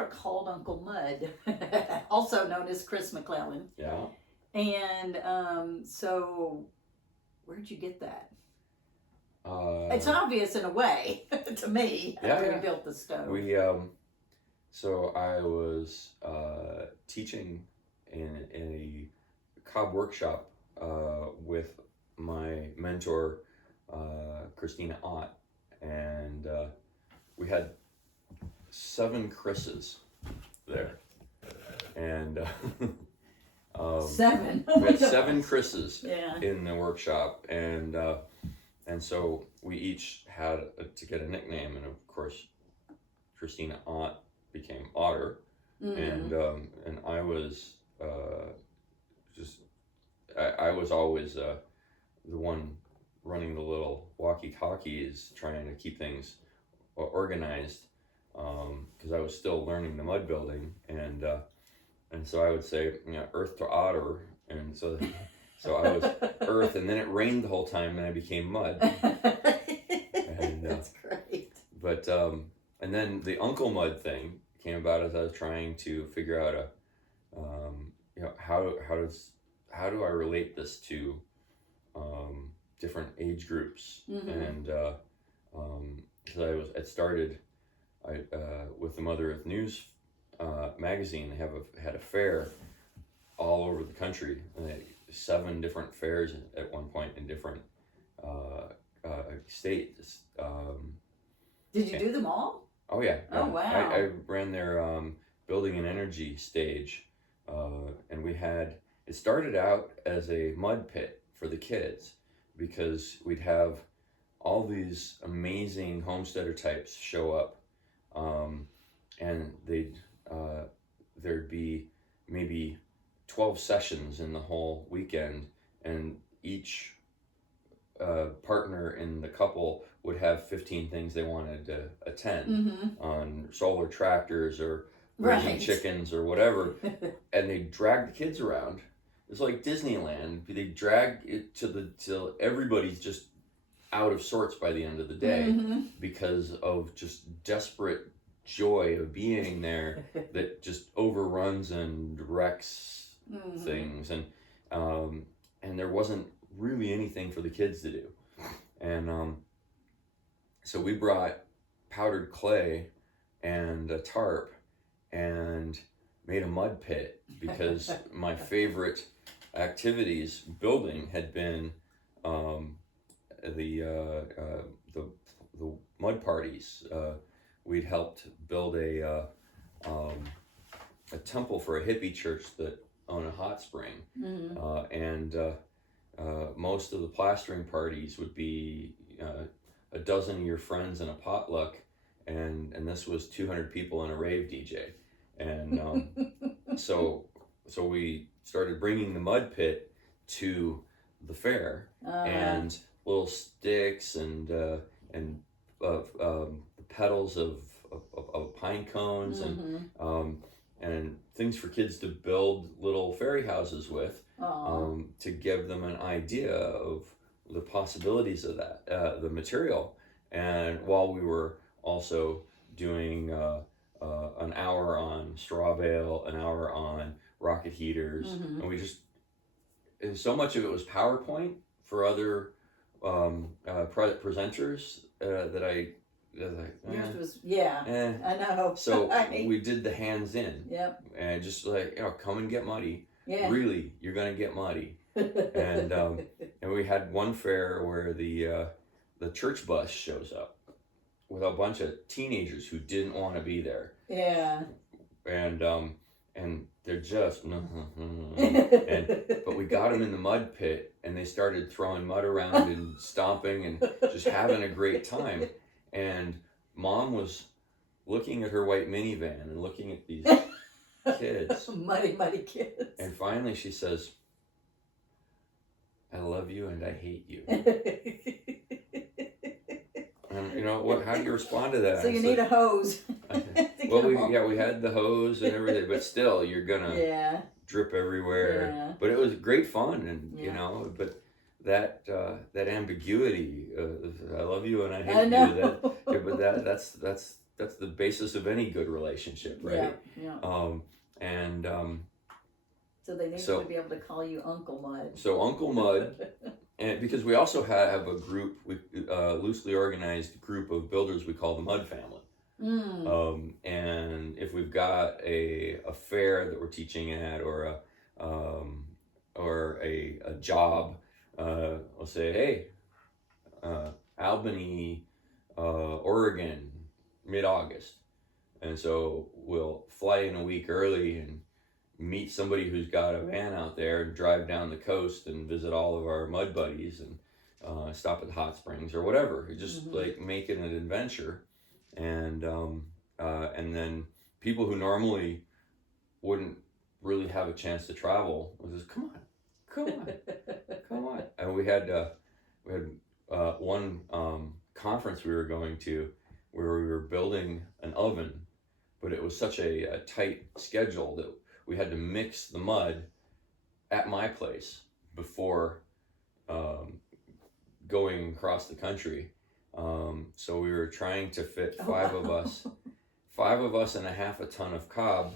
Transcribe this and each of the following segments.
are called Uncle Mud, also known as Chris McClellan. Yeah. And so, where'd you get that? It's Uh, obvious in a way to me after yeah. we built the stove. We so I was teaching in a cob workshop with my mentor Christina Ott, and we had 7 Chris's there, and 7. we had 7 Chris's Yeah. in the workshop, and so we each had to get a nickname, and of course, Christina Ott became Otter, Mm-hmm. and I was just I was always the one running the little walkie-talkies, trying to keep things organized, because I was still learning the mud building, and so I would say, Earth to Otter, and so I was Earth, and then it rained the whole time, and I became Mud. And, That's great. But and then the Uncle Mud thing came about as I was trying to figure out how do I relate this to different age groups, Mm-hmm. and because it started with the Mother Earth News magazine. They had a fair all over the country, 7 different fairs at one point in different states. Did you do them all? Oh yeah. Oh, wow. I ran their building and energy stage, and it started out as a mud pit for the kids, because we'd have all these amazing homesteader types show up, and there'd be maybe 12 sessions in the whole weekend, and each partner in the couple would have 15 things they wanted to attend, Mm-hmm. on solar tractors or raising Right. chickens or whatever, and they drag the kids around. It's like Disneyland. They drag it till everybody's just out of sorts by the end of the day, Mm-hmm. because of just desperate joy of being there that just overruns and wrecks Mm-hmm. things, and there wasn't really anything for the kids to do, and so we brought powdered clay and a tarp and made a mud pit, because my favorite activities building had been the mud parties. We'd helped build a temple for a hippie church that owned a hot spring, Mm-hmm. and most of the plastering parties would be a dozen of your friends and a potluck, and this was 200 people and a rave DJ, and so we started bringing the mud pit to the fair, and little sticks and the petals of pine cones, Mm-hmm. and things for kids to build little fairy houses with, Aw. to give them an idea of the possibilities of that, the material. And while we were also doing an hour on straw bale, an hour on rocket heaters, Mm-hmm. and so much of it was PowerPoint for other presenters, that I was like, Yours was, yeah, I know. So Right. we did the hands in, Yep. and just like, come and get muddy. Yeah. Really, you're gonna get muddy. And we had one fair where the church bus shows up with a bunch of teenagers who didn't want to be there, Yeah. and they're just but we got them in the mud pit, and they started throwing mud around and stomping and just having a great time. And Mom was looking at her white minivan and looking at these kids, Muddy kids. and finally she says, "I love you and I hate you." And what? How do you respond to that? So you need a hose. Well, we had the hose and everything, but still, you're gonna Yeah. drip everywhere. Yeah. But it was great fun, and Yeah. but that ambiguity, I love you and I hate I know. you. But that's that's the basis of any good relationship, right? Yeah. And So they need so to be able to call you Uncle Mud. so Uncle Mud, and because we also have a group, we loosely organized group of builders we call the Mud Family. And if we've got a fair that we're teaching at, or a job, we'll say, hey, Albany, Oregon, mid-August, and so we'll fly in a week early and meet somebody who's got a van out there and drive down the coast and visit all of our mud buddies and stop at the hot springs or whatever. Just like make it an adventure, and then people who normally wouldn't really have a chance to travel will just come on. And we had one conference we were going to where we were building an oven, but it was such a tight schedule that we had to mix the mud at my place before going across the country. So we were trying to fit five of us and a half a ton of cob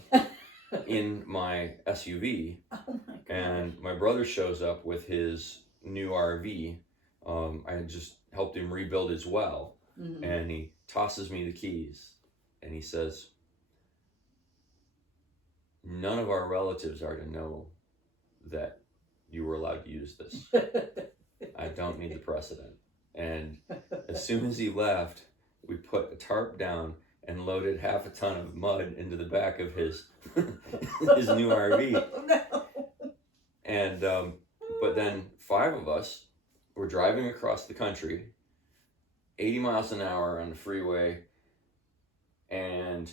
in my SUV. Oh my gosh. And my brother shows up with his new RV. I had just helped him rebuild his well, and he tosses me the keys and he says, none of our relatives are to know that you were allowed to use this. I don't need the precedent. And as soon as he left, we put a tarp down and loaded half a ton of mud into the back of his his new RV. Oh, no. And but then five of us were driving across the country, 80 miles an hour on the freeway, and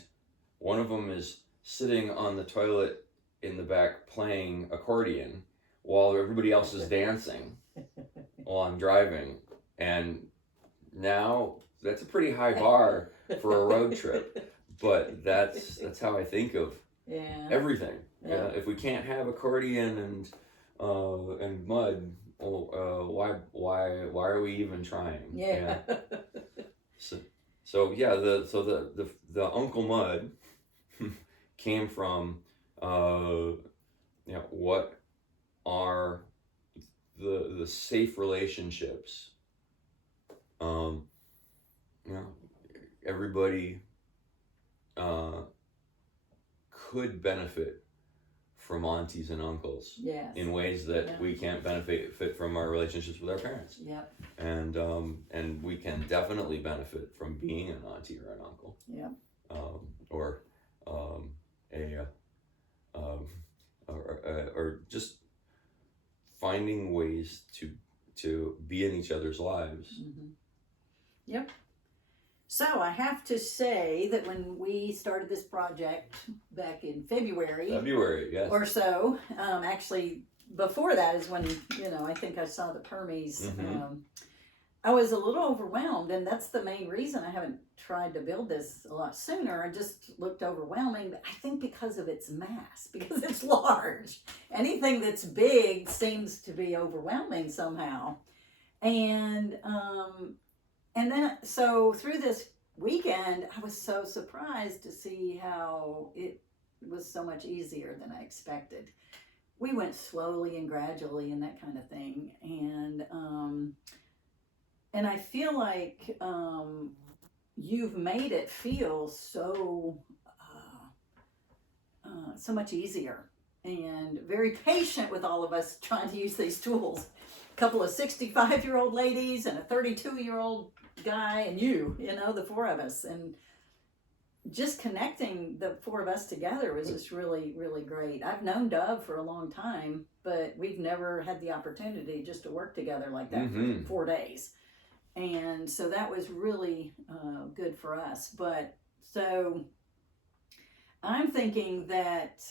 one of them is sitting on the toilet in the back playing accordion while everybody else is dancing while I'm driving. And now that's a pretty high bar for a road trip, but that's how I think of everything. Yeah. If we can't have accordion and mud, why are we even trying? Yeah. So yeah, the Uncle Mud came from what are the safe relationships. Everybody could benefit from aunties and uncles in ways that we can't benefit from our relationships with our parents. Yep. And we can definitely benefit from being an auntie or an uncle. Yep. Or just finding ways to be in each other's lives. Yep. So I have to say that when we started this project back in February, yes, or so, actually before that is when, I think I saw the Permies. I was a little overwhelmed, and that's the main reason I haven't tried to build this a lot sooner. It just looked overwhelming, but I think because of its mass, because it's large. Anything that's big seems to be overwhelming somehow. And then, so through this weekend, I was so surprised to see how it was so much easier than I expected. We went slowly and gradually and that kind of thing. And I feel like you've made it feel so much easier and very patient with all of us trying to use these tools. A couple of 65-year-old ladies and a 32-year-old guy and the four of us. And just connecting the four of us together was just really, really great. I've known Dove for a long time, but we've never had the opportunity just to work together like that for 4 days. And so that was really good for us. But so I'm thinking that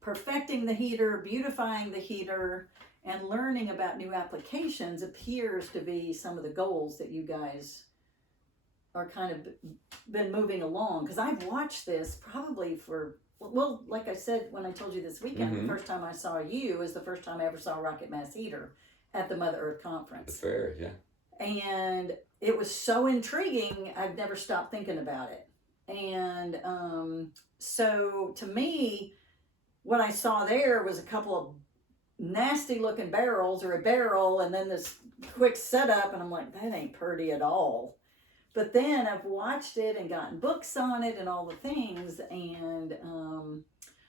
perfecting the heater, beautifying the heater, and learning about new applications appears to be some of the goals that you guys are kind of been moving along. Because I've watched this probably for, well, like I said, when I told you this weekend, the first time I saw you is the first time I ever saw Rocket Mass Heater at the Mother Earth Conference. The fair, yeah. And it was so intriguing, I've never stopped thinking about it. And so to me, what I saw there was a couple of nasty looking barrels, or a barrel, and then this quick setup, and I'm like, that ain't pretty at all. But then I've watched it and gotten books on it and all the things, and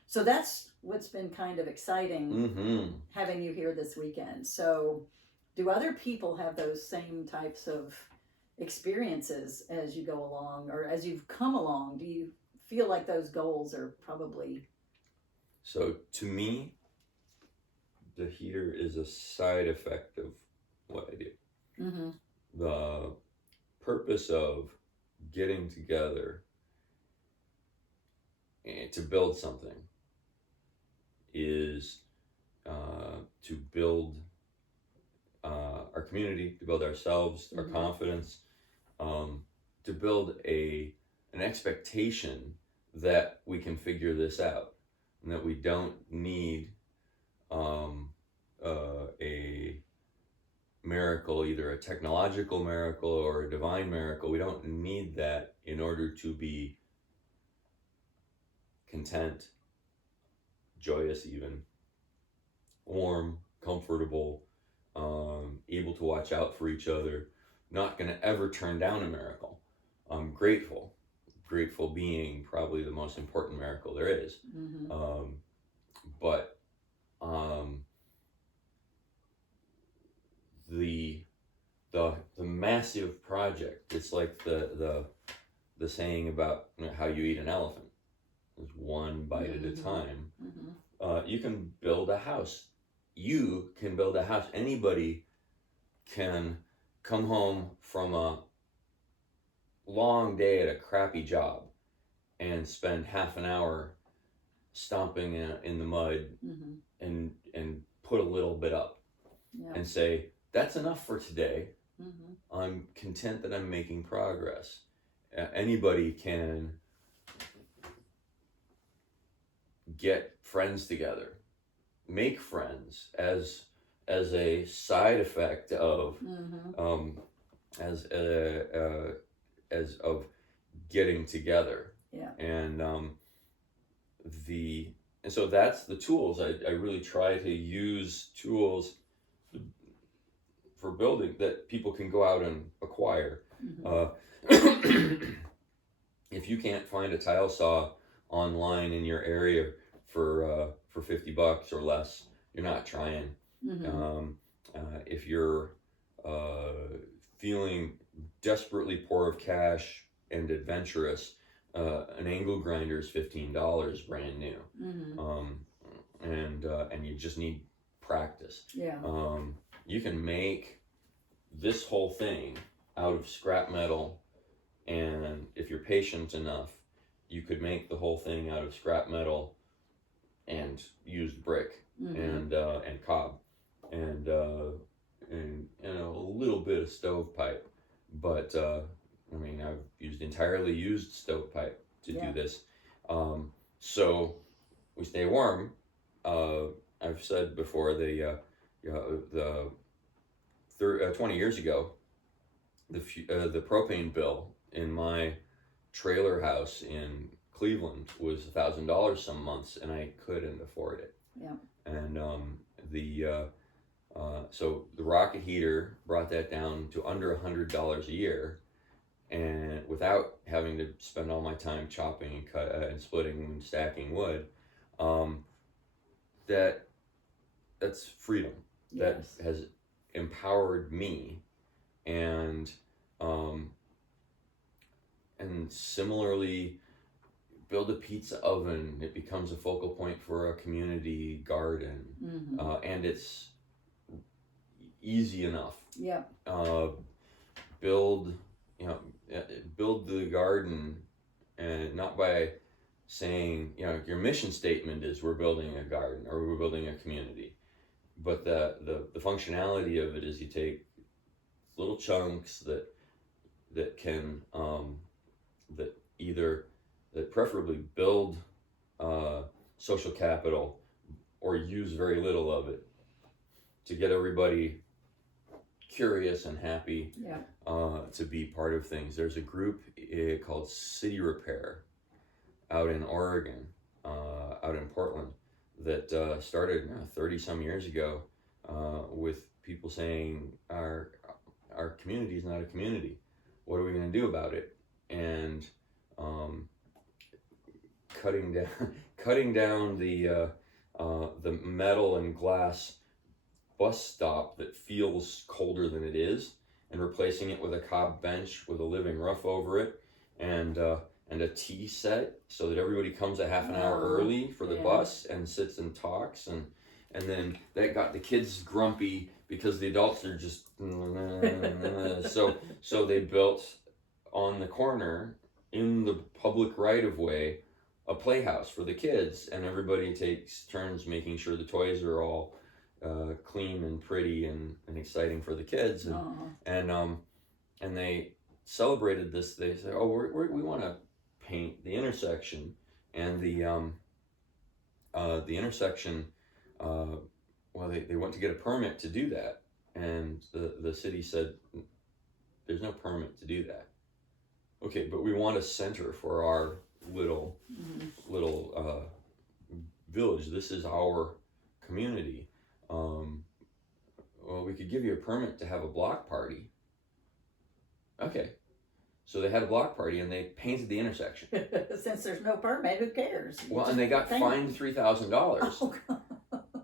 so that's what's been kind of exciting, having you here this weekend. So do other people have those same types of experiences as you go along, or as you've come along? Do you feel like those goals are probably... So to me, the heater is a side effect of what I do. The purpose of getting together and to build something is to build our community, to build ourselves, our confidence, to build an expectation that we can figure this out, and that we don't need a miracle, either a technological miracle or a divine miracle. We don't need that in order to be content, joyous, even warm, comfortable, able to watch out for each other. Not going to ever turn down a miracle. I'm grateful being probably the most important miracle there is. But the massive project, it's like the saying about how you eat an elephant. It's one bite at a time. You can build a house. You can build a house. Anybody can come home from a long day at a crappy job and spend half an hour stomping in the mud and put a little bit up and say, that's enough for today. I'm content that I'm making progress. Anybody can get friends together, make friends as a side effect of as of getting together. And so that's the tools. I really try to use tools for building that people can go out and acquire. If you can't find a tile saw online in your area for $50 or less, you're not trying. If you're feeling desperately poor of cash and adventurous, an angle grinder is $15 brand new. And you just need practice. You can make this whole thing out of scrap metal, and if you're patient enough, you could make the whole thing out of scrap metal and used brick and cob and a little bit of stovepipe. But I mean, I've used entirely used stovepipe to do this. So we stay warm. I've said before, 20 years ago, the propane bill in my trailer house in Cleveland was $1,000 some months, and I couldn't afford it. And so the rocket heater brought that down to under $100 a year, and without having to spend all my time chopping and cut and splitting and stacking wood. That's freedom. That has empowered me, and similarly, build a pizza oven. It becomes a focal point for a community garden, and it's easy enough. Build the garden, and not by saying, your mission statement is we're building a garden or we're building a community, but the functionality of it is you take little chunks that can that preferably build social capital or use very little of it to get everybody curious and happy Yeah. to be part of things. There's a group called City Repair out in Oregon, out in Portland, that started 30 some years ago with people saying our community is not a community. What are we going to do about it? And cutting down the metal and glass bus stop that feels colder than it is, and replacing it with a cob bench with a living roof over it, and a tea set so that everybody comes a half an hour early for the bus and sits and talks, and then that got the kids grumpy because the adults are just so they built on the corner in the public right of way a playhouse for the kids, and everybody takes turns making sure the toys are all clean and pretty and exciting for the kids, and they celebrated this. They said, "Oh, we want to paint the intersection," and the intersection. Well, they went to get a permit to do that, and the city said, "There's no permit to do that." Okay, but we want a center for our little village. This is our community. Well, we could give you a permit to have a block party. Okay, so they had a block party and they painted the intersection. Since there's no permit, who cares? Well, and they got fined $3,000. Oh,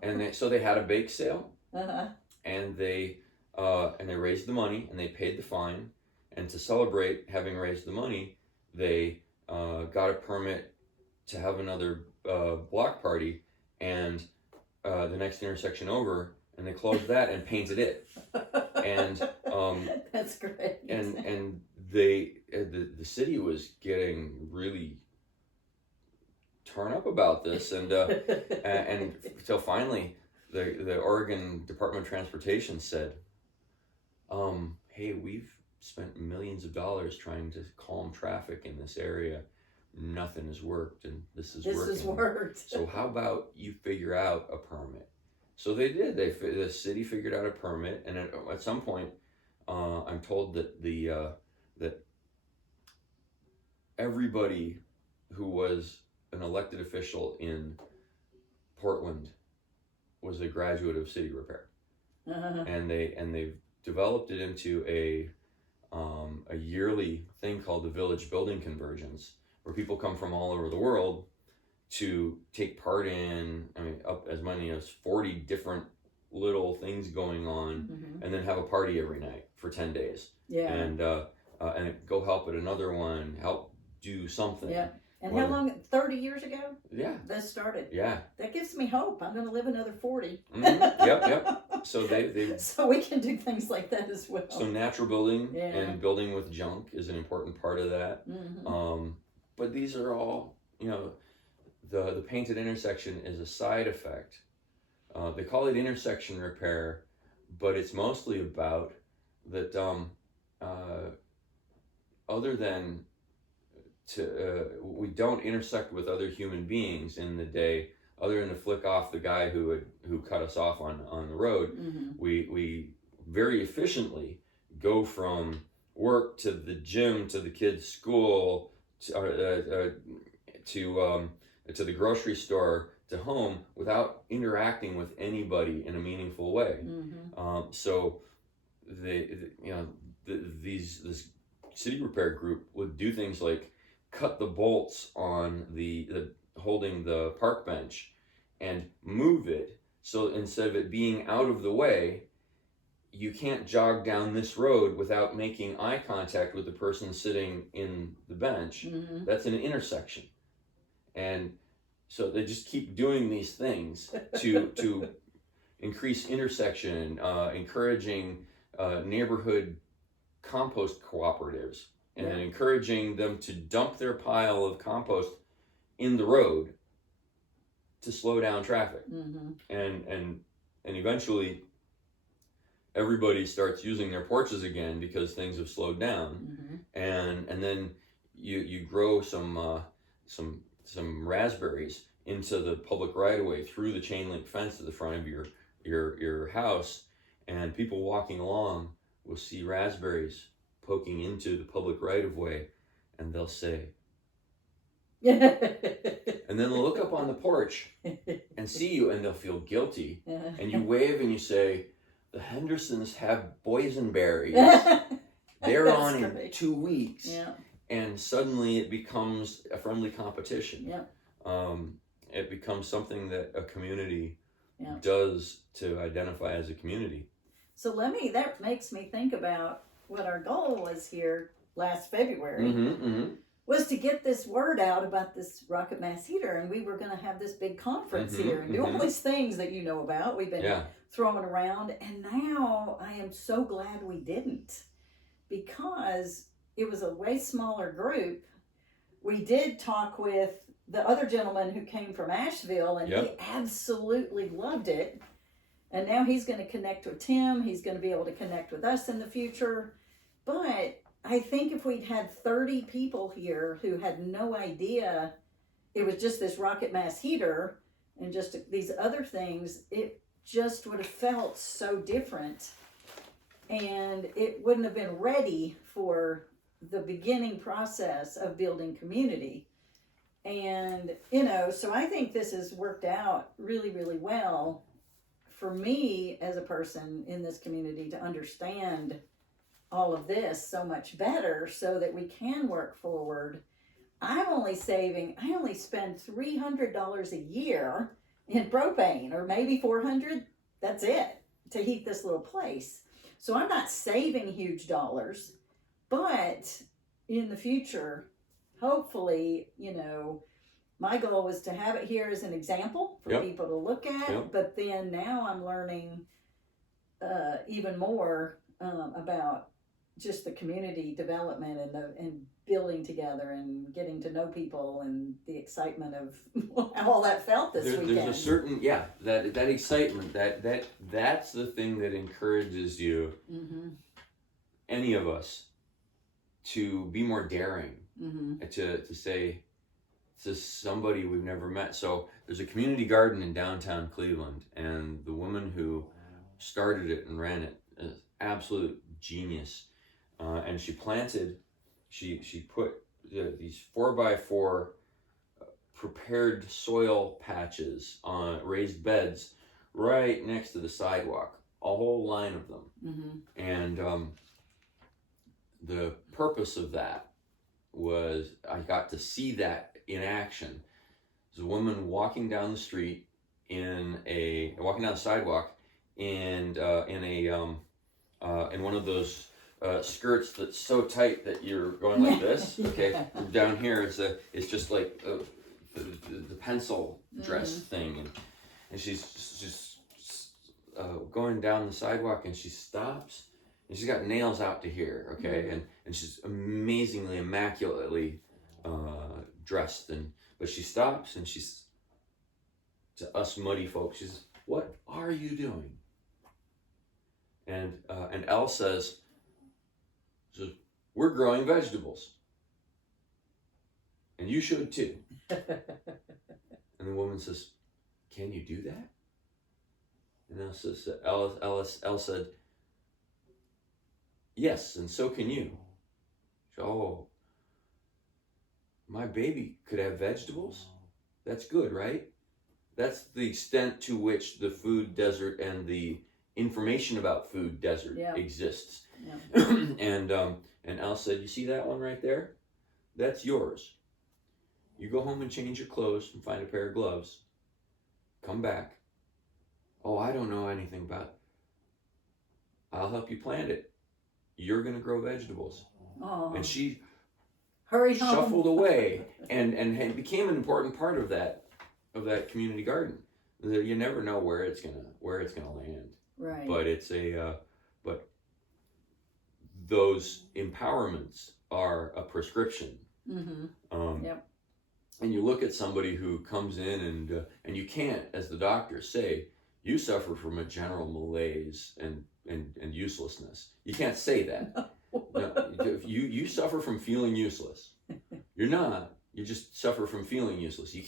and so they had a bake sale, uh-huh. and they raised the money and they paid the fine, and to celebrate having raised the money, they got a permit to have another block party, and the next intersection over, and they closed that and painted it, and That's great. and they the city was getting really torn up about this, and until finally the Oregon Department of Transportation said, hey, we've spent millions of dollars trying to calm traffic in this area. Nothing has worked, and this is working. This has worked. So how about you figure out a permit? So they did. The city figured out a permit, and at some point, I'm told that that everybody who was an elected official in Portland was a graduate of City Repair, and they've developed it into a yearly thing called the Village Building Convergence, where people come from all over the world to take part in, up as many as 40 different little things going on, and then have a party every night for 10 days. Yeah. And go help at another one, help do something. Yeah. And how long? 30 years ago? Yeah. That started. Yeah. That gives me hope. I'm going to live another 40. Yep. So they so we can do things like that as well. So natural building and building with junk is an important part of that. But these are all, the painted intersection is a side effect. They call it intersection repair, but it's mostly about that other than we don't intersect with other human beings in the day, other than to flick off the guy who cut us off on the road. We very efficiently go from work to the gym to the kids' school to the grocery store to home without interacting with anybody in a meaningful way. So this City Repair group would do things like cut the bolts on the holding the park bench and move it, so instead of it being out of the way, you can't jog down this road without making eye contact with the person sitting in the bench. That's an intersection. And so they just keep doing these things to increase intersection, encouraging neighborhood compost cooperatives, and then encouraging them to dump their pile of compost in the road to slow down traffic. And eventually everybody starts using their porches again because things have slowed down. And then you grow some raspberries into the public right of way through the chain link fence at the front of your house, and people walking along will see raspberries poking into the public right of way, and they'll say, and then they'll look up on the porch and see you, and they'll feel guilty, and you wave and you say, the Hendersons have boysenberries. They're on in 2 weeks. Yeah. And suddenly it becomes a friendly competition. Yeah. It becomes something that a community Yeah. does to identify as a community. So that makes me think about what our goal was here last February, was to get this word out about this rocket mass heater, and we were going to have this big conference here and do all these things that you know about. We've been throwing around, and now I am so glad we didn't, because it was a way smaller group. We did talk with the other gentleman who came from Asheville, and he absolutely loved it. And now he's going to connect with Tim. He's going to be able to connect with us in the future. But I think if we'd had 30 people here who had no idea it was just this rocket mass heater and just these other things, it just would have felt so different. And it wouldn't have been ready for the beginning process of building community. And, so I think this has worked out really, really well for me as a person in this community to understand all of this so much better so that we can work forward. I only spend $300 a year in propane, or maybe $400. That's it, to heat this little place. So I'm not saving huge dollars, but in the future, hopefully, my goal was to have it here as an example for people to look at, but then now I'm learning even more about just the community development and building together and getting to know people and the excitement of how all that felt this weekend. There's a certain, that excitement, that's the thing that encourages you, any of us, to be more daring, to say to somebody we've never met. So there's a community garden in downtown Cleveland, and the woman who started it and ran it is absolute genius. And she put these 4x4 prepared soil patches on raised beds right next to the sidewalk, a whole line of them. And the purpose of that was I got to see that in action. There's a woman walking down the street walking down the sidewalk in one of those skirts that's so tight that you're going like this. Okay, down here it's just like the pencil dress thing, and she's just going down the sidewalk, and she stops, and she's got nails out to here. Okay, and she's amazingly, immaculately dressed, but she stops, and she's, to us muddy folks, she says, "What are you doing?" And Elle says, "We're growing vegetables, and you should too." And the woman says, "Can you do that?" And Elle said, "Yes, and so can you." She said, "Oh, my baby could have vegetables? That's good, right?" That's the extent to which the food desert and the information about food desert exists. And Al said, "You see that one right there? That's yours. You go home and change your clothes and find a pair of gloves. Come back. Oh, I don't know anything about it. I'll help you plant it. You're going to grow vegetables." And she shuffled away and became an important part of that community garden. You never know where it's gonna land. Right. But but those empowerments are a prescription. And you look at somebody who comes in and you can't, as the doctor, say you suffer from a general malaise and uselessness. You can't say that. No, you suffer from feeling useless. You're not. You just suffer from feeling useless. You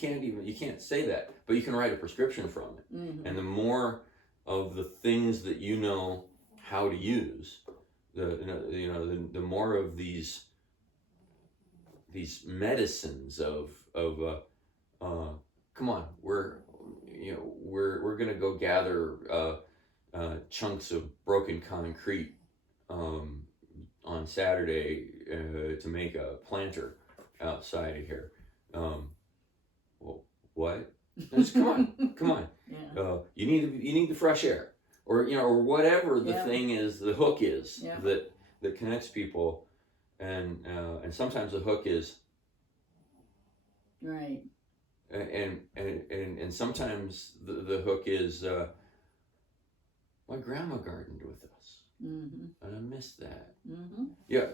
can't say that, but you can write a prescription from it. And the more of the things that you know how to use, the more of these medicines of come on, we're gonna go gather chunks of broken concrete on Saturday to make a planter outside of here. Well, what? Just come on. Yeah. You need the fresh air, or whatever the thing is, the hook is that connects people, and sometimes the hook is right, and sometimes the hook is my grandma gardened with us, and I miss that. Yeah,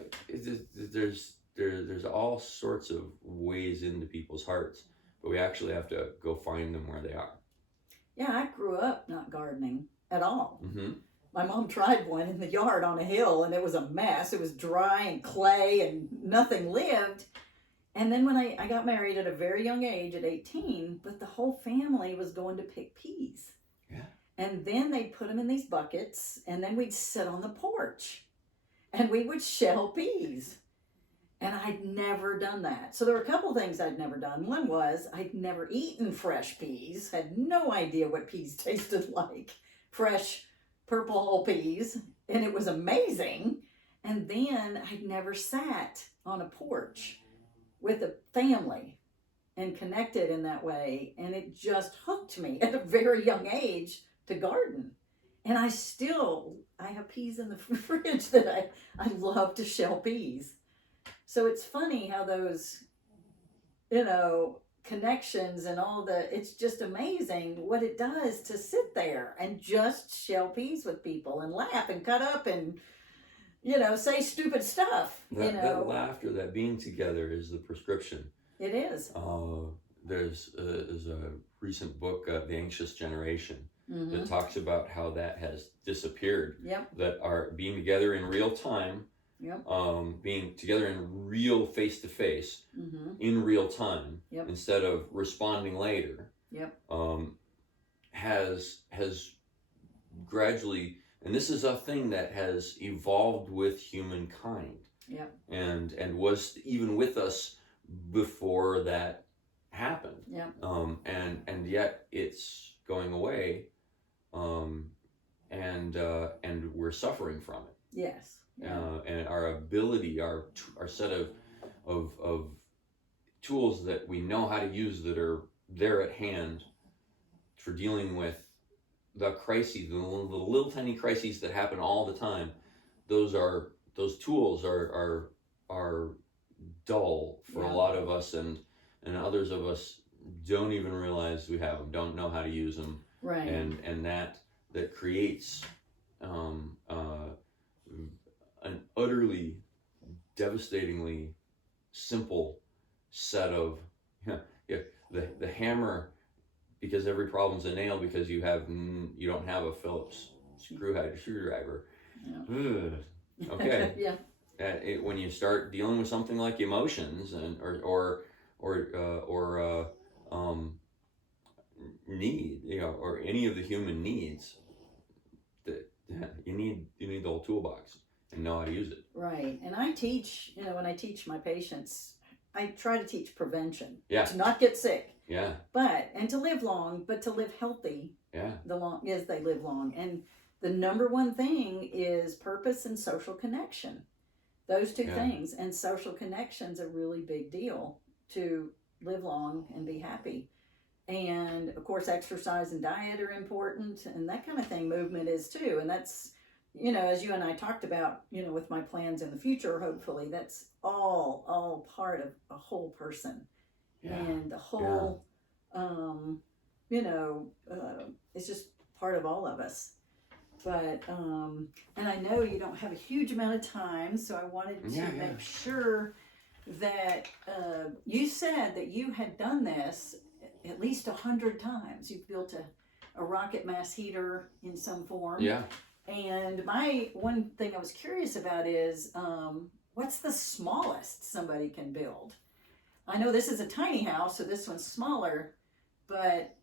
there's all sorts of ways into people's hearts, but we actually have to go find them where they are. Yeah, I grew up not gardening at all. Mm-hmm. My mom tried one in the yard on a hill, and it was a mess. It was dry and clay, and nothing lived. And then when I got married at a very young age, at 18, but the whole family was going to pick peas. Yeah. And then they'd put them in these buckets, and then we'd sit on the porch, and we would shell peas. And I'd never done that. So there were a couple things I'd never done. One was I'd never eaten fresh peas, had no idea what peas tasted like. Fresh purple whole peas, and it was amazing. And then I'd never sat on a porch with a family and connected in that way. And it just hooked me at a very young age to garden. And I have peas in the fridge that I love to shell peas. So it's funny how those, connections and all it's just amazing what it does to sit there and just shell peas with people and laugh and cut up and, say stupid stuff. That laughter, that being together is the prescription. It is. There's a recent book, The Anxious Generation, that talks about how that has disappeared. Yep. That are being together in real time. Yep. Being together in real face-to-face, in real time, instead of responding later, has gradually, and this is a thing that has evolved with humankind, and was even with us before that happened, and yet it's going away, and we're suffering from it. Yes. And our ability, our set of tools that we know how to use, that are there at hand for dealing with the crises, the little tiny crises that happen all the time. Those tools are dull for a lot of us, and others of us don't even realize we have them, don't know how to use them, right? And that creates an utterly devastatingly simple set of the hammer, because every problem's a nail, because you don't have a Phillips screwdriver. Okay. When you start dealing with something like emotions and or need, or any of the human needs, that you need the whole toolbox and know how to use it. Right. And I teach, when I teach my patients, I try to teach prevention. Yeah. To not get sick. Yeah. And to live long, but to live healthy. Yeah. As they live long. And the number one thing is purpose and social connection. Those two things. And social connection's a really big deal to live long and be happy. And of course, exercise and diet are important, and that kind of thing. Movement is too. And that's, as you and I talked about, with my plans in the future, hopefully, that's all part of a whole person. Yeah. And the whole, it's just part of all of us. But, and I know you don't have a huge amount of time, so I wanted to make sure that you said that you had done this at least 100 times. You've built a rocket mass heater in some form. Yeah. And one thing I was curious about is, what's the smallest somebody can build? I know this is a tiny house, so this one's smaller, but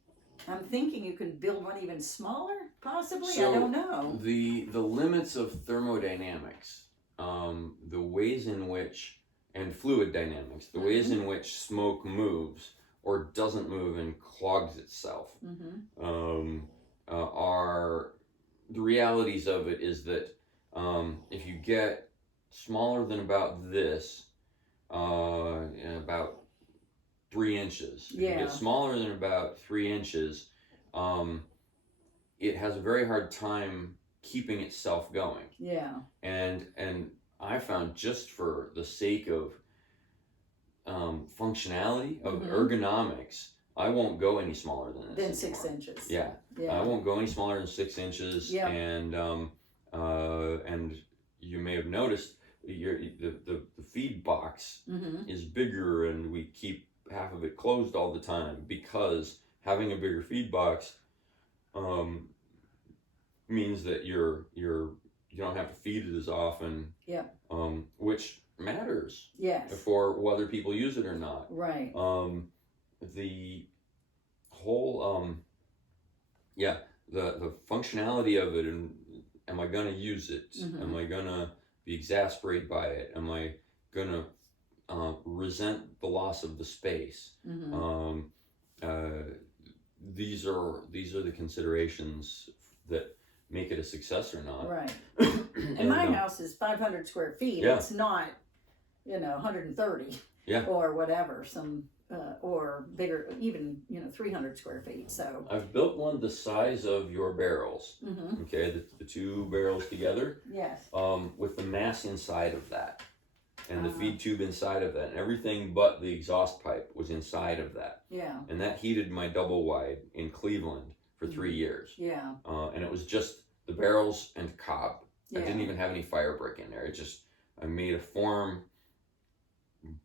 I'm thinking you can build one even smaller, possibly. So I don't know. The limits of thermodynamics the ways in which, and fluid dynamics, the ways in which smoke moves or doesn't move and clogs itself, are the realities of it is that if you get smaller than about this, about 3 inches, if you get smaller than about 3 inches, it has a very hard time keeping itself going. Yeah. And I found, just for the sake of functionality, of ergonomics, I won't go any smaller than this. Than 6 inches. Yeah. I won't go any smaller than 6 inches. Yeah. And you may have noticed the feed box is bigger, and we keep half of it closed all the time, because having a bigger feed box means that you don't have to feed it as often. Yeah. Which matters. Yes. For whether people use it or not. Right. The whole the functionality of it, and am I gonna use it? Am I gonna be exasperated by it? Am I gonna resent the loss of the space? These are the considerations that make it a success or not. Right. And my house is 500 square feet. Yeah. It's not, 130 or whatever, or bigger, even 300 square feet. So I've built one the size of your barrels. Okay, the 2 barrels together. Yes. With the mass inside of that, and the feed tube inside of that, and everything but the exhaust pipe was inside of that. Yeah. And that heated my double wide in Cleveland for 3 years. Yeah. And it was just the barrels and cob. Yeah. I didn't even have any fire brick in there. I made a form,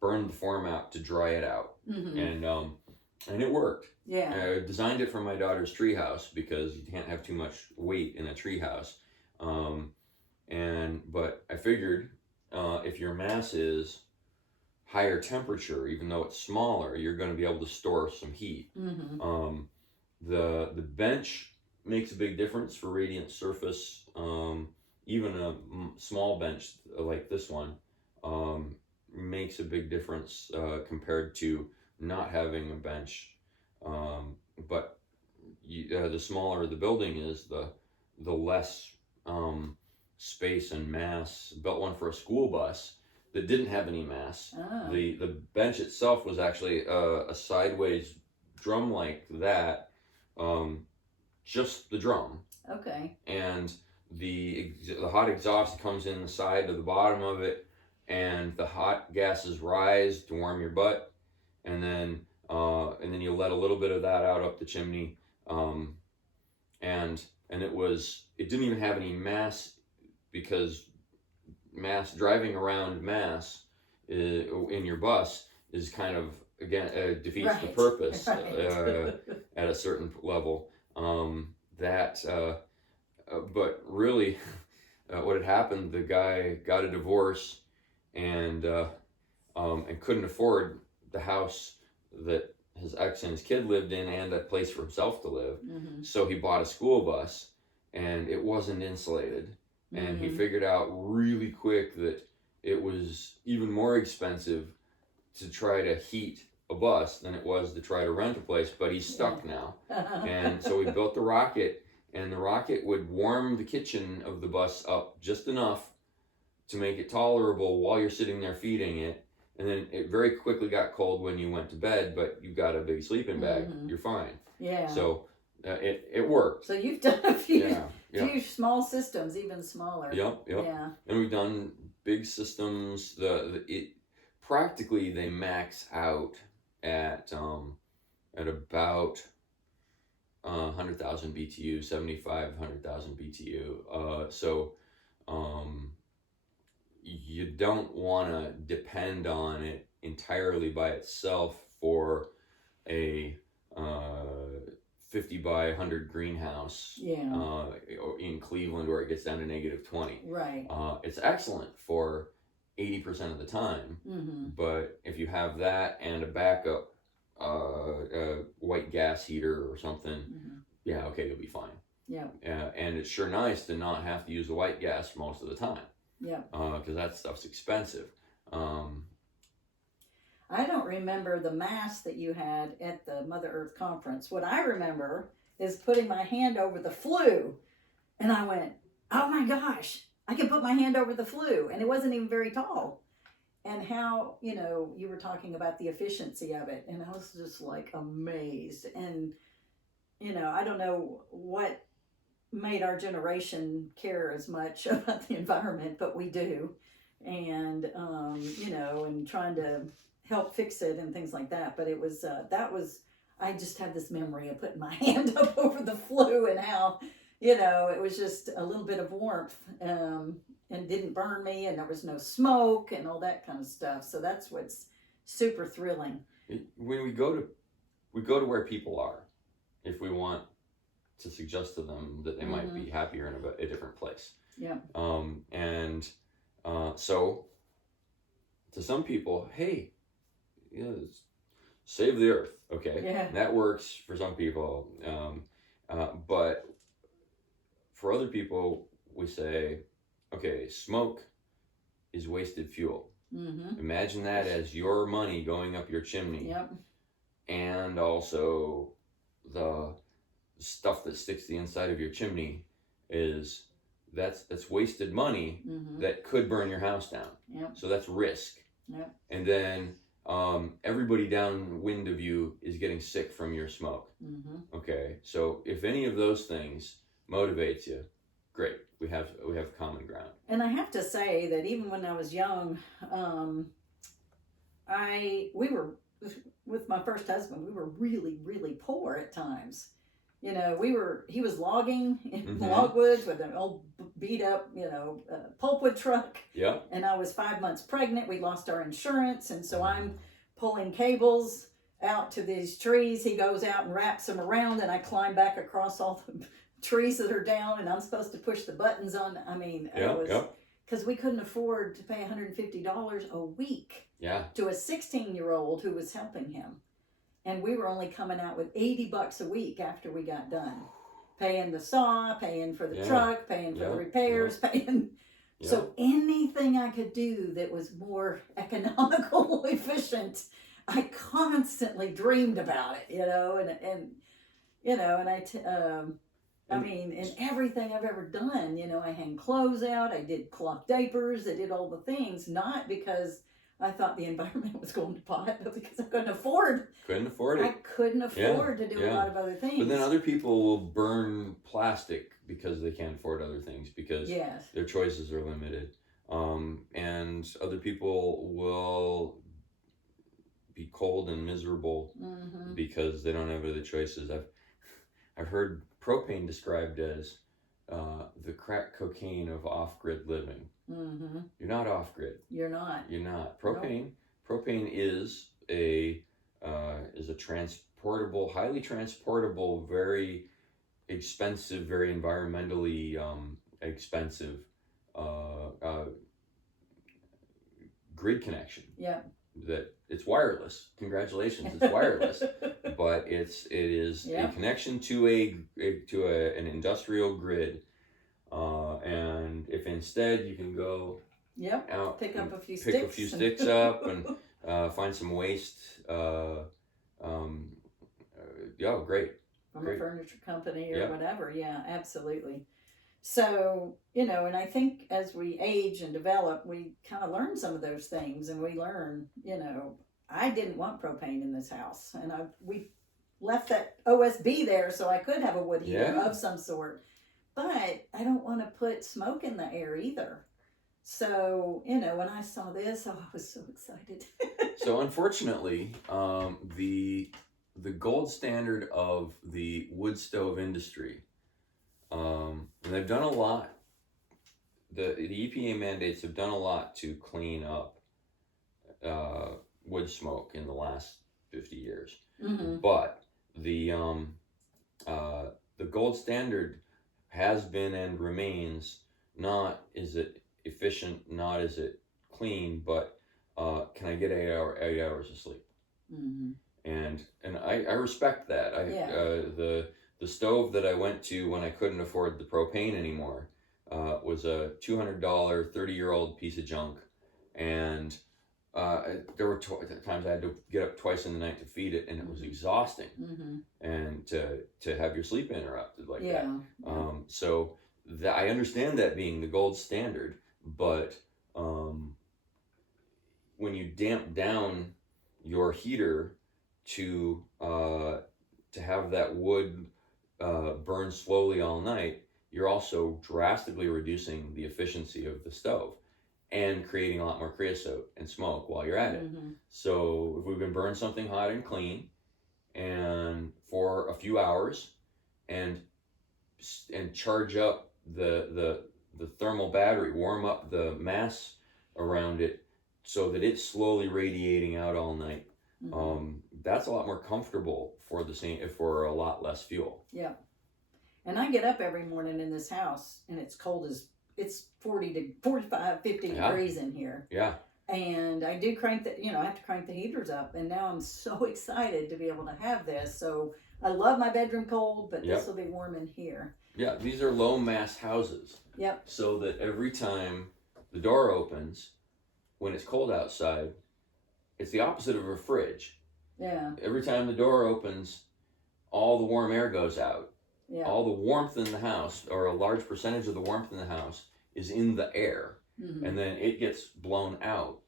burned the form out to dry it out, and it worked. Yeah. I designed it for my daughter's treehouse, because you can't have too much weight in a treehouse. But I figured, if your mass is higher temperature, even though it's smaller, you're going to be able to store some heat. The bench makes a big difference for radiant surface. Even a small bench like this one makes a big difference compared to not having a bench. But the smaller the building is, the less space and mass. Built one for a school bus that didn't have any mass. The bench itself was actually a sideways drum like that, just the drum. Okay. And the hot exhaust comes in the side of the bottom of it, and the hot gases rise to warm your butt, and then you let a little bit of that out up the chimney, and it didn't even have any mass, because driving around mass in your bus is kind of, again, defeats the purpose at a certain level. But really, what had happened, the guy got a divorce and couldn't afford the house that his ex and his kid lived in, and a place for himself to live. So he bought a school bus, and it wasn't insulated. And he figured out really quick that it was even more expensive to try to heat a bus than it was to try to rent a place, but he's stuck now. And so we built the rocket, and the rocket would warm the kitchen of the bus up just enough to make it tolerable while you're sitting there feeding it. And then it very quickly got cold when you went to bed, but you got a big sleeping bag. You're fine. Yeah. So it worked. So you've done a few few small systems, even smaller. Yep. Yeah. And we've done big systems. Practically they max out at about 100,000 BTU, 100,000 BTU. So you don't want to depend on it entirely by itself for a 50 by 100 greenhouse in Cleveland, where it gets down to -20. Right. It's excellent for 80% of the time, but if you have that and a backup white gas heater or something, you'll be fine. Yeah. And it's sure nice to not have to use the white gas most of the time. Yeah. Because that stuff's expensive. I don't remember the mass that you had at the Mother Earth conference. What I remember is putting my hand over the flue, and I went, oh my gosh, I can put my hand over the flue, and it wasn't even very tall. And how, you were talking about the efficiency of it, and I was just like amazed. And, I don't know what made our generation care as much about the environment, but we do. And, and trying to help fix it and things like that. But it was, I just have this memory of putting my hand up over the flue and how, it was just a little bit of warmth, and didn't burn me, and there was no smoke and all that kind of stuff. So that's what's super thrilling. When we go to where people are, if we want to suggest to them that they might be happier in a different place. Yeah. So to some people, hey, save the earth. Okay. Yeah. That works for some people. But for other people, we say, okay, smoke is wasted fuel. Mm-hmm. Imagine that as your money going up your chimney. Yep. And also the stuff that sticks to the inside of your chimney that's wasted money that could burn your house down. Yep. So that's risk. Yep. And then everybody downwind of you is getting sick from your smoke. Mm-hmm. Okay, so if any of those things motivates you, great. We have common ground. And I have to say that even when I was young, we were, with my first husband, we were really, really poor at times. He was logging in logwoods with an old beat up, pulpwood truck. Yeah. And I was 5 months pregnant. We lost our insurance. And so I'm pulling cables out to these trees. He goes out and wraps them around, and I climb back across all the trees that are down, and I'm supposed to push the buttons on. I mean, because we couldn't afford to pay $150 a week to a 16-year-old who was helping him. And we were only coming out with $80 a week after we got done. Paying the saw, paying for the truck, paying for the repairs, paying. Yeah. So anything I could do that was more economical, efficient, I constantly dreamed about it, I mean, in everything I've ever done, I hang clothes out, I did cloth diapers, I did all the things, not because I thought the environment was going to pot, but because I couldn't afford it. I couldn't afford to do a lot of other things. But then other people will burn plastic because they can't afford other things, because their choices are limited. And other people will be cold and miserable because they don't have other choices. I've heard propane described as the crack cocaine of off-grid living. Mm-hmm. You're not off-grid. You're not. Propane. Nope. Propane is a transportable, highly transportable, very expensive, very environmentally expensive grid connection. Yeah. That it's wireless. Congratulations, it's wireless. But it is a connection to an industrial grid. And if instead you can go out, pick up a few sticks up and find some waste, great. From a furniture company or whatever. Yeah, absolutely. So, and I think as we age and develop, we kind of learn some of those things, and we learn, I didn't want propane in this house, and we left that OSB there so I could have a wood heater of some sort. But I don't want to put smoke in the air either. So, when I saw this, I was so excited. So, unfortunately, the gold standard of the wood stove industry, and they've done a lot. The EPA mandates have done a lot to clean up wood smoke in the last 50 years. Mm-hmm. But the gold standard has been and remains, not is it efficient, not is it clean, but can I get 8 hours of sleep? Mm-hmm. And I respect that. The stove that I went to when I couldn't afford the propane anymore, was a $200 30-year-old piece of junk, and there were times I had to get up twice in the night to feed it, and it was exhausting. And to have your sleep interrupted like that. So that I understand that being the gold standard, but when you damp down your heater to have that wood burn slowly all night, you're also drastically reducing the efficiency of the stove and creating a lot more creosote and smoke while you're at it. So if we can burn something hot and clean and for a few hours and charge up the thermal battery, warm up the mass around it so that it's slowly radiating out all night, that's a lot more comfortable for a lot less fuel. Yeah. And I get up every morning in this house and it's cold as, it's 40 to 45, 50 degrees in here. Yeah. And I do crank I have to crank the heaters up, and now I'm so excited to be able to have this. So I love my bedroom cold, but this will be warm in here. Yeah, these are low mass houses. Yep. So that every time the door opens, when it's cold outside, it's the opposite of a fridge. Yeah. Every time the door opens, all the warm air goes out. Yeah. All the warmth in the house, or a large percentage of the warmth in the house, is in the air. And then it gets blown out.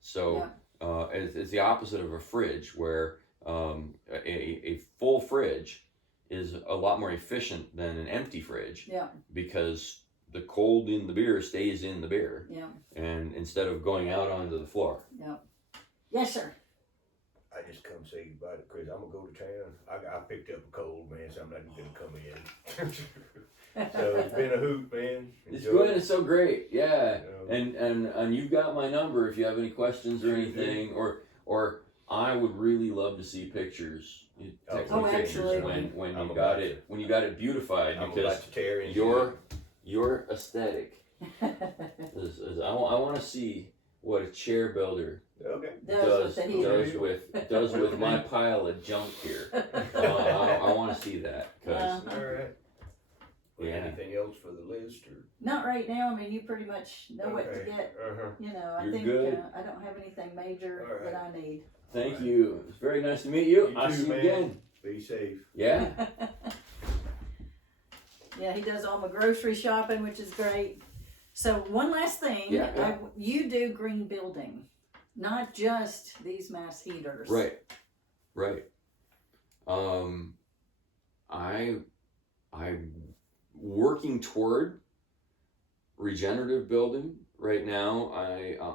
So it's the opposite of a fridge, where a full fridge is a lot more efficient than an empty fridge. Yeah. Because the cold in the beer stays in the beer. Yeah. And instead of going out onto the floor. Yeah. Yes, sir. I just come say goodbye to Chris. I'm gonna go to town. I picked up a cold, man, so I'm not gonna come in. So it's been a hoot, man. It's good. It's so great. Yeah. And you've got my number if you have any questions or anything, or I would really love to see pictures. Text me pictures absolutely. when you got it beautified, because your aesthetic is I want to see what a chair builder does with my pile of junk here. I want to see that. All right. Anything else for the list, or not right now? I mean, you pretty much know what to get. I You're think good. I don't have anything major that I need. Thank you. It's very nice to meet you. I'll see you again. Be safe. Yeah. Yeah, he does all my grocery shopping, which is great. So one last thing, you do green building, not just these mass heaters. Right. I'm working toward regenerative building right now.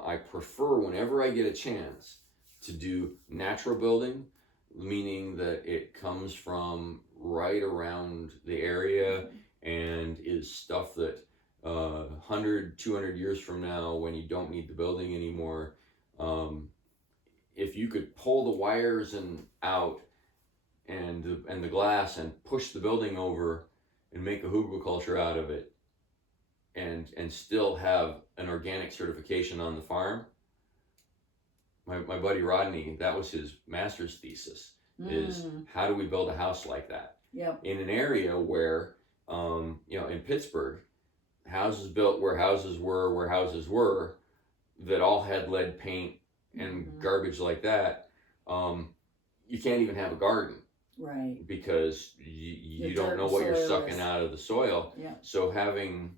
I prefer, whenever I get a chance, to do natural building, meaning that it comes from right around the area and is stuff that 100, 200 years from now, when you don't need the building anymore, if you could pull the wires out and the glass and push the building over and make a hugelkultur out of it, and still have an organic certification on the farm. My buddy Rodney, that was his master's thesis, is how do we build a house like that? Yep. In an area where, in Pittsburgh, houses built where houses were, that all had lead paint and garbage like that, you can't even have a garden. Right. Because you don't know what you're sucking out of the soil. Yeah. So having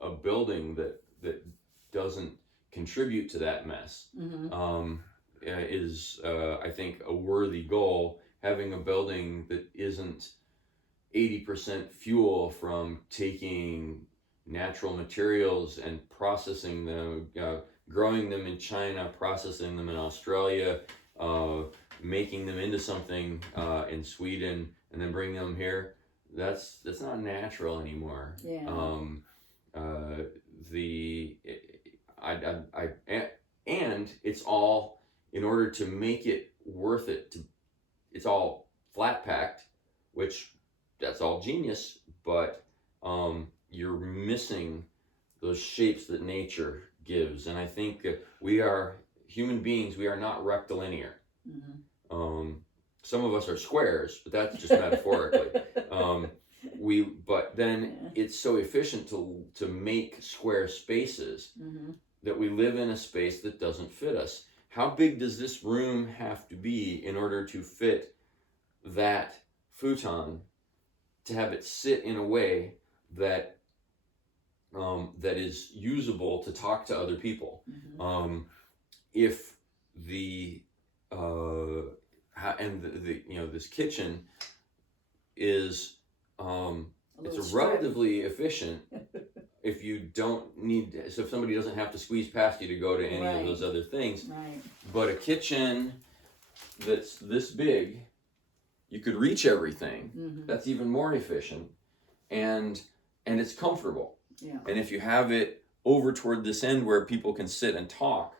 a building that doesn't contribute to that mess is, I think, a worthy goal. Having a building that isn't 80% fuel from taking natural materials and processing them, growing them in China, processing them in Australia, making them into something in Sweden, and then bringing them here. That's not natural anymore. Yeah. And it's all, in order to make it worth it, it's all flat packed, which that's all genius, but you're missing those shapes that nature gives. And I think we are human beings. We are not rectilinear. Some of us are squares, but that's just metaphorically. but then it's so efficient to make square spaces that we live in a space that doesn't fit us. How big does this room have to be in order to fit that futon, to have it sit in a way that that is usable to talk to other people? If the this kitchen is it's relatively efficient if you don't need, so if somebody doesn't have to squeeze past you to go to any of those other things. But a kitchen that's this big, you could reach everything. That's even more efficient, and it's comfortable. And if you have it over toward this end where people can sit and talk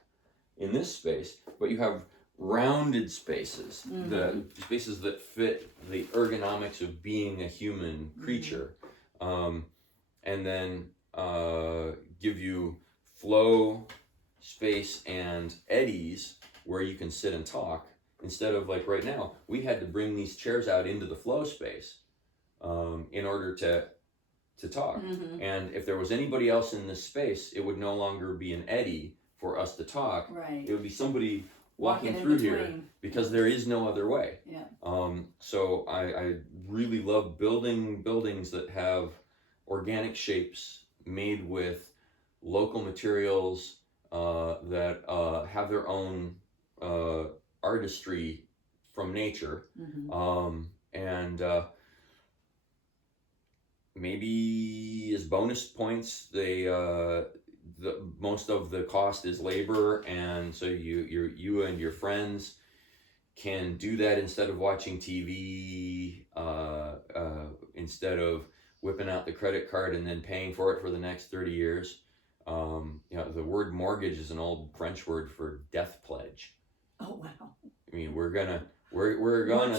in this space, but you have rounded spaces, the spaces that fit the ergonomics of being a human creature, and then give you flow, space, and eddies where you can sit and talk, instead of like right now, we had to bring these chairs out into the flow space in order to talk. And if there was anybody else in this space, it would no longer be an eddy for us to talk. It would be somebody walking through here, because there is no other way. So I really love building buildings that have organic shapes made with local materials that have their own artistry from nature. And maybe as bonus points, the most of the cost is labor, and so you and your friends can do that instead of watching TV, instead of whipping out the credit card and then paying for it for the next 30 years. The word mortgage is an old French word for death pledge. Oh wow! I mean, we're gonna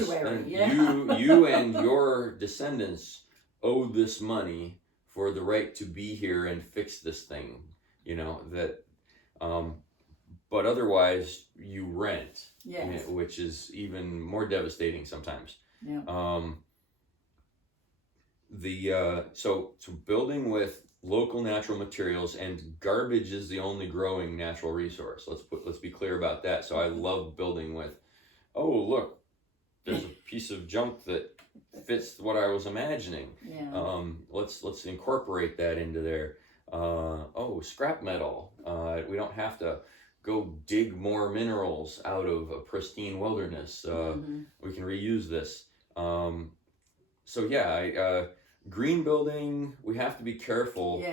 spend, yeah. you and your descendants owe this money for the right to be here and fix this thing. But otherwise you rent, which is even more devastating sometimes. So building with local natural materials, and garbage is the only growing natural resource. Let's be clear about that. So I love building with, oh look, there's a piece of junk that fits what I was imagining. Let's incorporate that into there. Scrap metal. We don't have to go dig more minerals out of a pristine wilderness. We can reuse this. Green building, we have to be careful,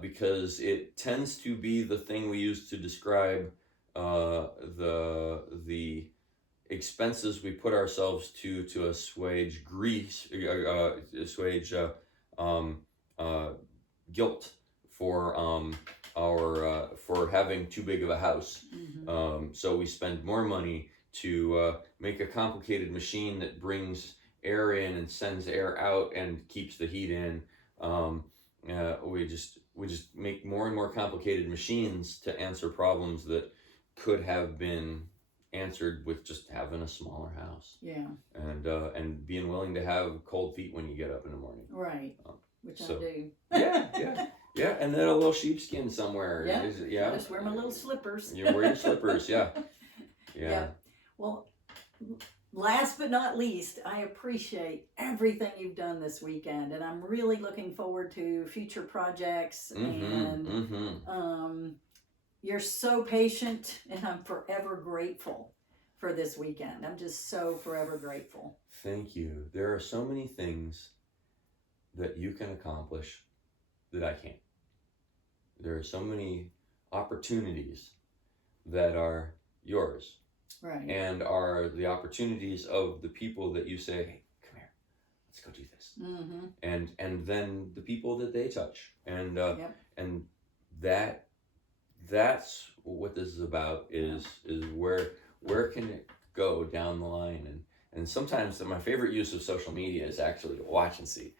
because it tends to be the thing we use to describe the expenses we put ourselves to assuage guilt for for having too big of a house. So we spend more money to make a complicated machine that brings air in and sends air out and keeps the heat in. We just make more and more complicated machines to answer problems that could have been answered with just having a smaller house. And being willing to have cold feet when you get up in the morning. Which I do. Yeah, and then a little sheepskin somewhere. I just wear my little slippers. You wear your slippers, yeah. Well, last but not least, I appreciate everything you've done this weekend, and I'm really looking forward to future projects. And you're so patient, and I'm forever grateful for this weekend. I'm just so forever grateful. Thank you. There are so many things that you can accomplish that I can't. There are so many opportunities that are yours. And are the opportunities of the people that you say, hey, come here, let's go do this. And then the people that they touch. And that's what this is about, is where can it go down the line. And sometimes my favorite use of social media is actually to watch and see,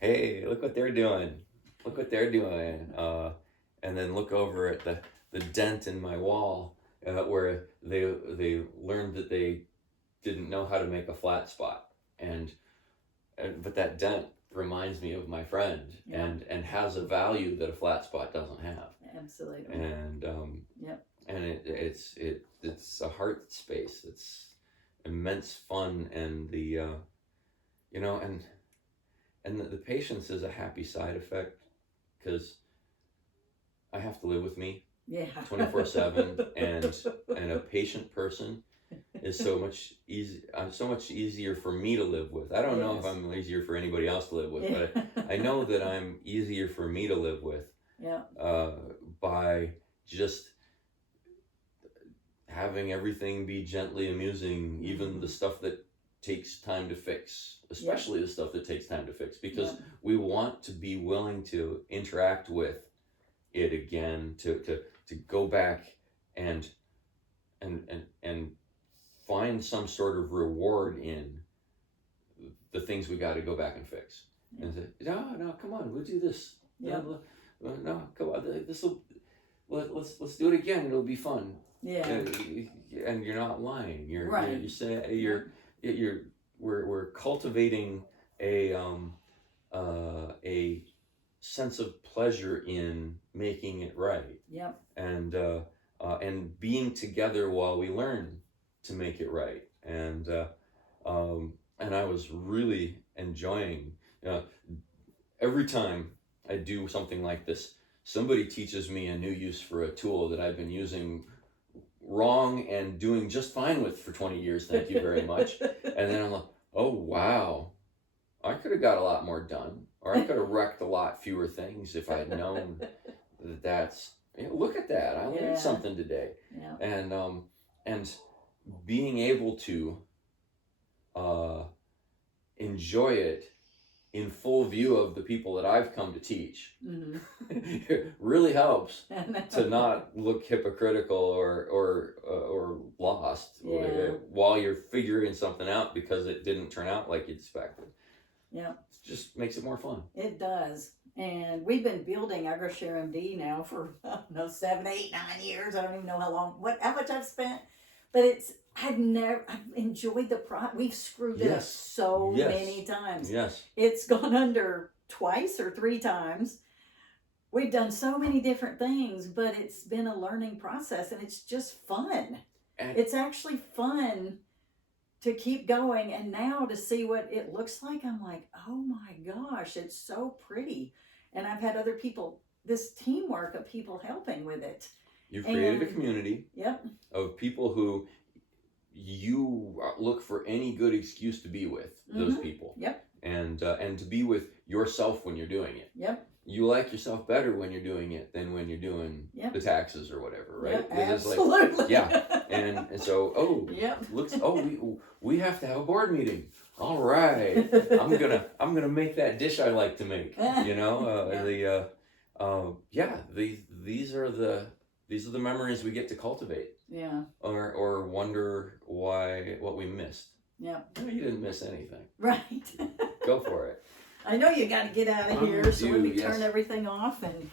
hey, look what they're doing. And then look over at the dent in my wall, where they learned that they didn't know how to make a flat spot, but that dent reminds me of my friend, Yeah. and has a value that a flat spot doesn't have. Absolutely. And Yep. and it's a heart space. It's immense fun, and the you know, and the patience is a happy side effect, because I have to live with me Yeah. 24/7, and a patient person is so much easier for me to live with. I don't know if Yes. I'm easier for anybody else to live with, Yeah. but I know that I'm easier for me to live with, Yeah. by just having everything be gently amusing, even the stuff that takes time to fix, especially the stuff that takes time to fix, because Yeah. we want to be willing to interact with it again, to go back and find some sort of reward in the things we got to go back and fix. Yeah. And say, no, come on, we'll do this. Yeah. No, come on, let's do it again. It'll be fun. Yeah. And you're not lying. Right. We're cultivating a sense of pleasure in making it right, Yep. and being together while we learn to make it right. And I was really enjoying, every time I do something like this, somebody teaches me a new use for a tool that I've been using wrong and doing just fine with for 20 years. Thank you very much. And then I'm like, oh wow, I could have got a lot more done, or I could have wrecked a lot fewer things if I had known that that's, look at that, I learned something today. Yeah. And being able to enjoy it in full view of the people that I've come to teach, Mm-hmm. it really helps to not look hypocritical or lost, while you're figuring something out because it didn't turn out like you expected. Yeah. It just makes it more fun. It does. And we've been building AgroShare MD now for, 7, 8, 9 years. I don't even know how much I've spent, but I've enjoyed the we've screwed it up so many times. Yes. It's gone under twice or 3 times. We've done so many different things, but it's been a learning process, and it's just fun. It's actually fun to keep going, and now to see what it looks like, I'm like, oh my gosh, it's so pretty. And I've had other people, this teamwork of people helping with it. You've created a community Yep. of people who you look for any good excuse to be with, those people. Yep. And to be with yourself when you're doing it. Yep. You like yourself better when you're doing it than when you're doing the taxes or whatever, right? Yep, absolutely. And so, yep. we have to have a board meeting. All right, I'm gonna make that dish I like to make. These are the memories we get to cultivate. Yeah. Or wonder what we missed. Yeah. No, you didn't miss anything. Right. Go for it. I know you got to get out of here, so let me yes. turn everything off and